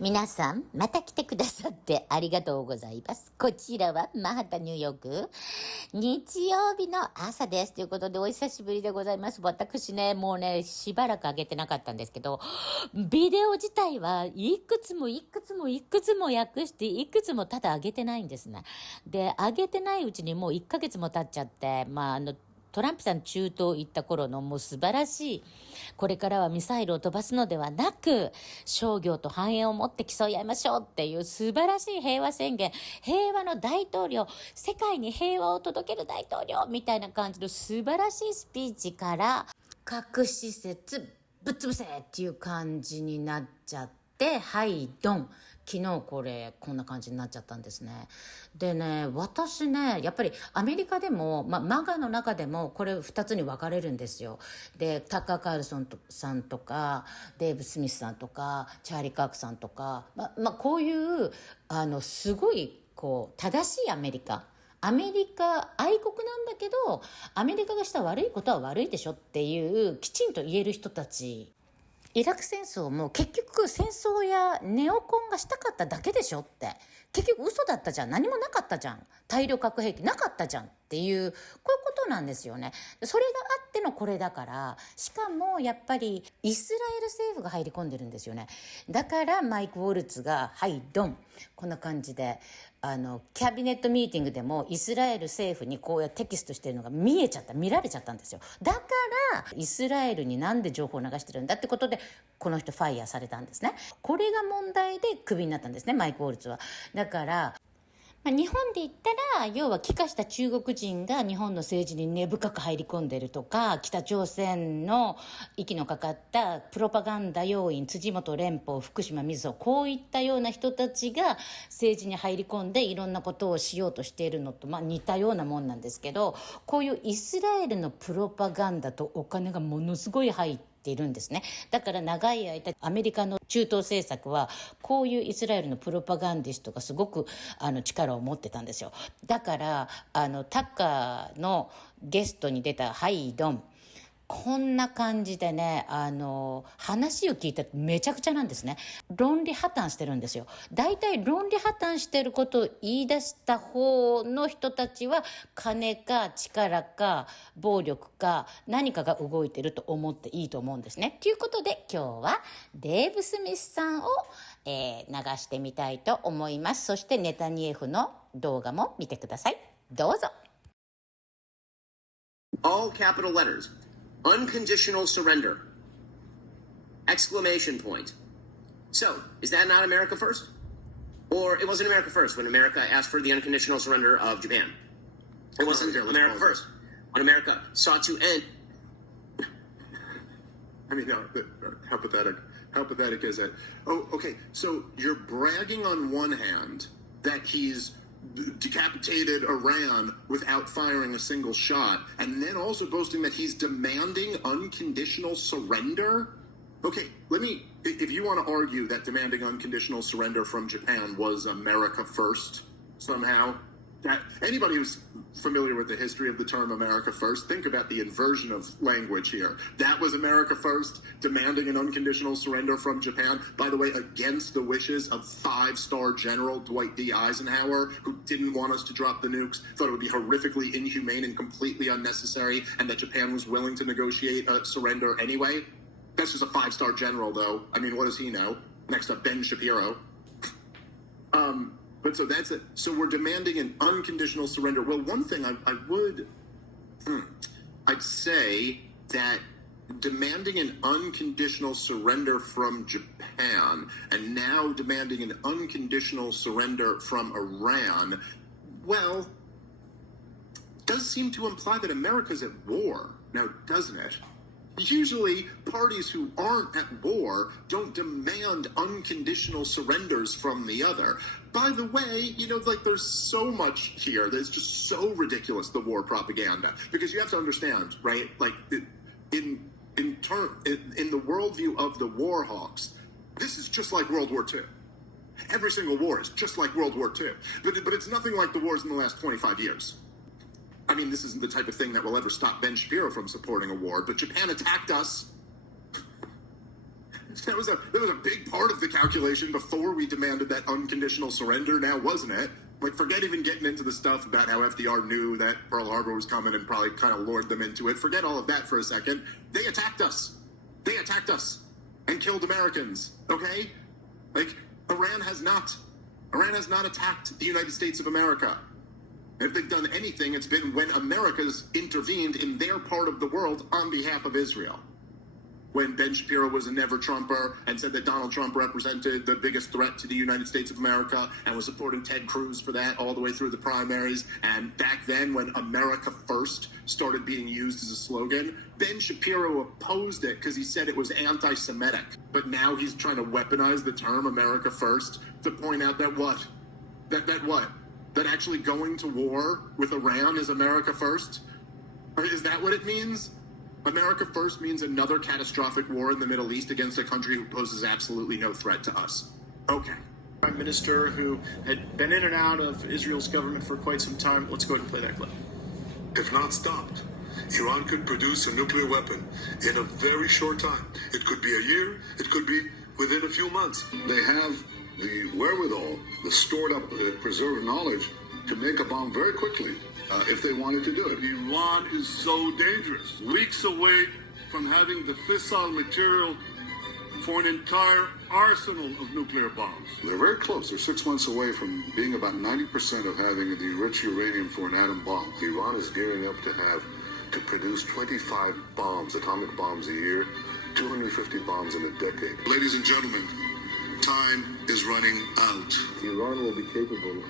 皆さん、また来てくださってありがとうございます。こちらはマンハッタンニューヨーク、日曜日の朝です。ということで、お久しぶりでございます。私ね、もうね、しばらく上げてなかったんですけど、ビデオ自体はいくつも訳して、いくつもただ上げてないんですね。で、上げてないうちにもう1ヶ月も経っちゃって、トランプさん中東行った頃のもう素晴らしい、これからはミサイルを飛ばすのではなく、商業と繁栄を持って競い合いましょうっていう素晴らしい平和宣言、平和の大統領、世界に平和を届ける大統領みたいな感じの素晴らしいスピーチから、核施設ぶっ潰せっていう感じになっちゃって、はいドン。昨日こんな感じになっちゃったんですね。でね、私ね、やっぱりアメリカでも、マガの中でもこれ2つに分かれるんですよ。で、タッカー・カールソンさんとか、デイブスミスさんとか、チャーリーカークさんとか、こういう、すごい、正しいアメリカ愛国なんだけど、アメリカがした悪いことは悪いでしょっていう、きちんと言える人たち。イラク戦争も結局戦争やネオコンがしたかっただけでしょって。結局嘘だったじゃん。何もなかったじゃん。大量核兵器なかったじゃんっていう、こういうことなんですよね。それがあってのこれだから、しかもやっぱりイスラエル政府が入り込んでるんですよね。だからマイク・ウォルツが、はいドン。こんな感じで、キャビネットミーティングでもイスラエル政府にこうやってテキストしてるのが見られちゃったんですよ。だから、イスラエルになんで情報を流してるんだってことで、この人ファイヤーされたんですね。これが問題でクビになったんですね、マイク・ウォルツは。だから、日本で言ったら、要は帰化した中国人が日本の政治に根深く入り込んでるとか、北朝鮮の息のかかったプロパガンダ要員、辻元蓮舫、福島みずほ、こういったような人たちが政治に入り込んでいろんなことをしようとしているのと、似たようなもんなんですけど、こういうイスラエルのプロパガンダとお金がものすごい入っているんですね。だから長い間アメリカの中東政策はこういうイスラエルのプロパガンディストがすごく力を持ってたんですよ。だからタッカーのゲストに出たハイドン、こんな感じでね、話を聞いてめちゃくちゃなんですね。論理破綻してるんですよ。大体論理破綻してることを言い出した方の人たちは、金か力か暴力か何かが動いてると思っていいと思うんですね。ということで今日はデイブ・スミスさんを、流してみたいと思います。そしてネタニエフの動画も見てください。どうぞ。All capital letters.Unconditional surrender! Exclamation point. So, is that not America first? Or it wasn't America first when America asked for the unconditional surrender of Japan. It wasn't America first when America sought to end. I mean, how pathetic is it? Oh, okay. So you're bragging on one hand that he's decapitated Iran without firing a single shot, and then also boasting that he's demanding unconditional surrender? Okay, if you want to argue that demanding unconditional surrender from Japan was America first somehow, that anybody who's familiar with the history of the term America first, think about the inversion of language here. That was America first, demanding an unconditional surrender from Japan, by the way, against the wishes of 5-star General Dwight D. Eisenhower, who didn't want us to drop the nukes, thought it would be horrifically inhumane and completely unnecessary, and that Japan was willing to negotiate a surrender anyway. That's just a 5-star general, though. I mean, what does he know? Next up, Ben Shapiro. But so that's it. So we're demanding an unconditional surrender. Well, one thing I'd say that demanding an unconditional surrender from Japan and now demanding an unconditional surrender from Iran, well, does seem to imply that America's at war now, doesn't it? Usually, parties who aren't at war don't demand unconditional surrenders from the other. By the way, there's so much here that's just so ridiculous, the war propaganda. Because you have to understand, right? In the worldview of the war hawks, this is just like World War II. Every single war is just like World War II. But it's nothing like the wars in the last 25 years. I mean, this isn't the type of thing that will ever stop Ben Shapiro from supporting a war, but Japan attacked us That was a big part of the calculation before we demanded that unconditional surrender, now wasn't it? Like, forget even getting into the stuff about how FDR knew that Pearl Harbor was coming and probably kind of lured them into it. Forget all of that for a second. They attacked us. They attacked us and killed Americans, okay? Like, Iran has not attacked the United States of America. If they've done anything, it's been when America's intervened in their part of the world on behalf of Israel. When Ben Shapiro was a never-Trumper and said that Donald Trump represented the biggest threat to the United States of America and was supporting Ted Cruz for that all the way through the primaries. And back then, when America First started being used as a slogan, Ben Shapiro opposed it because he said it was anti-Semitic. But now he's trying to weaponize the term America First to point out that what? That what? That actually going to war with Iran is America First? Or is that what it means? America First means another catastrophic war in the Middle East against a country who poses absolutely no threat to us. Okay. Prime Minister who had been in and out of Israel's government for quite some time. Let's go ahead and play that clip. If not stopped, Iran could produce a nuclear weapon in a very short time. It could be a year, it could be within a few months. They have the wherewithal, the stored up, preserved knowledge to make a bomb very quickly. If they wanted to do it. Iran is so dangerous. Weeks away from having the fissile material for an entire arsenal of nuclear bombs. They're very close. They're 6 months away from being about 90% of having the rich uranium for an atom bomb. Iran is gearing up to produce 25 bombs, atomic bombs a year, 250 bombs in a decade. Ladies and gentlemen, time is running out. Iran will be capable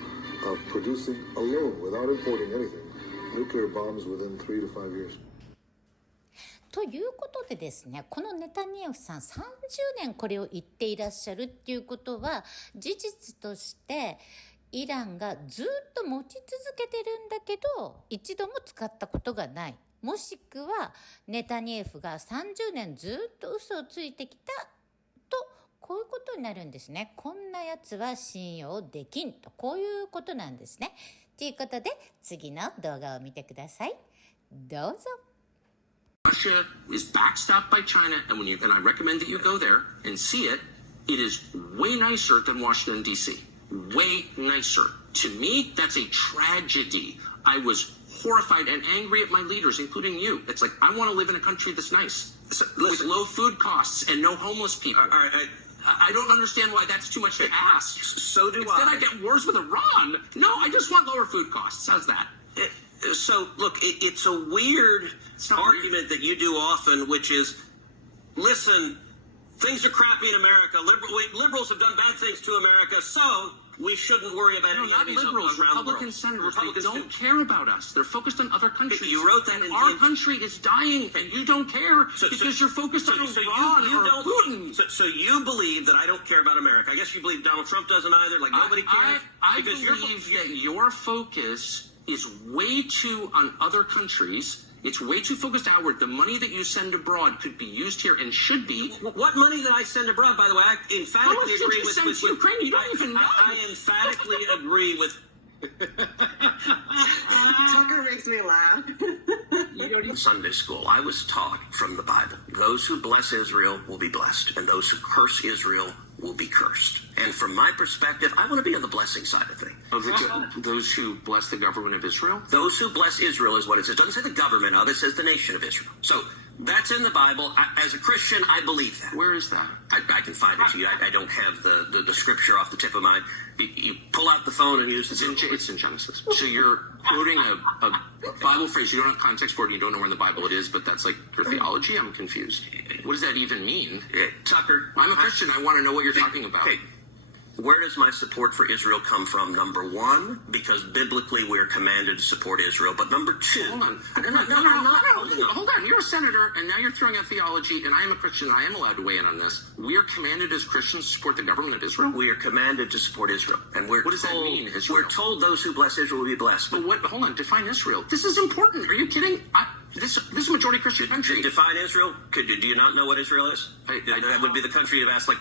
of producing alone, without importing anything, nuclear bombs within 3 to 5 years. ということでですね、このネタニヤフさん30年これを言っていらっしゃるっていうことは、事実としてイランがずっと持ち続けてるんだけど、一度も使ったことがない。もしくはネタニヤフが30年ずっと嘘をついてきたと、こういうことになるんですね。こんなやつは信用できんと、こういうことなんですね。ということで、次の動画を見てください。どうぞ。Russia is backstopped by China, and I recommend that you go there and see it. It is way nicer than Washington D.C. Way nicer. To me, that's a tragedy. I was horrified and angry at my leaders, including you. It's like, I want to live in a country that's nice, with low food costs and no homeless people. I don't understand why that's too much to ask. So do Instead, I get wars with Iran. No, I just want lower food costs. How's that? So, look, it's a weird argument that you do often, which is, listen, things are crappy in America. Liberals have done bad things to America, so we shouldn't worry about any not enemies liberals, around the Republican world. senators. Republicans They don't care about us. They're focused on other countries. You wrote that in our country is dying, and you don't care because you're focused on Iran you or don't, Putin. So you believe that I don't care about America. I guess you believe Donald Trump doesn't either, like nobody cares? I believe that your focus is way too on other countries. It's way too focused outward. The money that you send abroad could be used here and should be. What money that I send abroad, by the way, I emphatically agree with. How much did you send to Ukraine? You don't even know. I emphatically agree with. Tucker makes me laugh. Sunday school, I was taught from the Bible, those who bless Israel will be blessed, and those who curse Israel will be cursed. And from my perspective, I want to be on the blessing side of things. Those who bless the government of Israel? Those who bless Israel is what it says. It doesn't say the government of it, says the nation of Israel. So that's in the Bible. As a Christian, I believe that. Where is that? I can find it to you. I don't have the scripture off the tip of my... You pull out the phone and use the... It's in Genesis. So you're quoting a Bible phrase. You don't have context for it. You don't know where in the Bible it is, but that's like your theology? I'm confused. What does that even mean? Tucker... I'm a Christian. I want to know what you're talking about. Okay. Where does my support for Israel come from? Number one, because biblically we're commanded to support Israel. But number two... Hold on. No. Hold on. You're a senator, and now you're throwing out theology, and I am a Christian, and I am allowed to weigh in on this. We are commanded as Christians to support the government of Israel? We are commanded to support Israel. And what does that mean, Israel? We're told those who bless Israel will be blessed. But what? Hold on. Define Israel. This is important. Are you kidding? This is a majority Christian country. Define Israel? Do you not know what Israel is? That would be the country you've asked like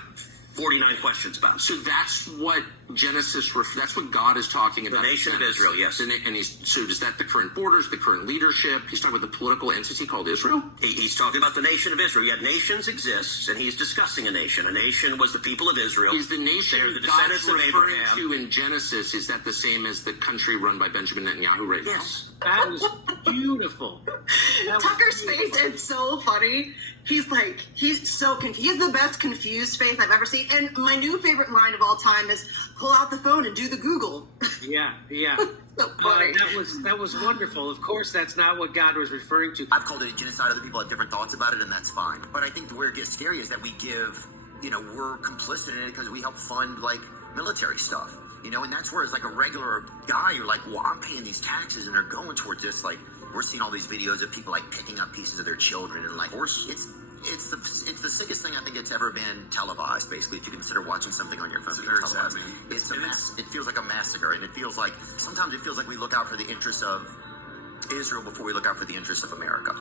49 questions about. So that's what Genesis, that's what God is talking about. The nation of Israel, yes. And so is that the current borders, the current leadership? He's talking about the political entity called Israel? He's talking about the nation of Israel. Yet nations exist, and he's discussing a nation. A nation was the people of Israel. Is the nation They're the God's descendants of referring Abraham. to in Genesis, is that the same as the country run by Benjamin Netanyahu right Yes. That was beautiful. Tucker's face is so funny. He's so confused. He's the best confused face I've ever seen. And my new favorite line of all time is pull out the phone and do the Google. Yeah. So funny. That was wonderful. Of course, that's not what God was referring to. I've called it a genocide. Other people have different thoughts about it, and that's fine. But I think where it gets scary is that we give, we're complicit in it because we help fund, military stuff. And that's where it's like a regular guy, you're like, well, I'm paying these taxes, and they're going towards this. We're seeing all these videos of people, picking up pieces of their children, and, it's the sickest thing I think it's ever been televised, basically, if you consider watching something on your phone. It's it feels like a massacre, and sometimes it feels like we look out for the interests of Israel before we look out for the interests of America.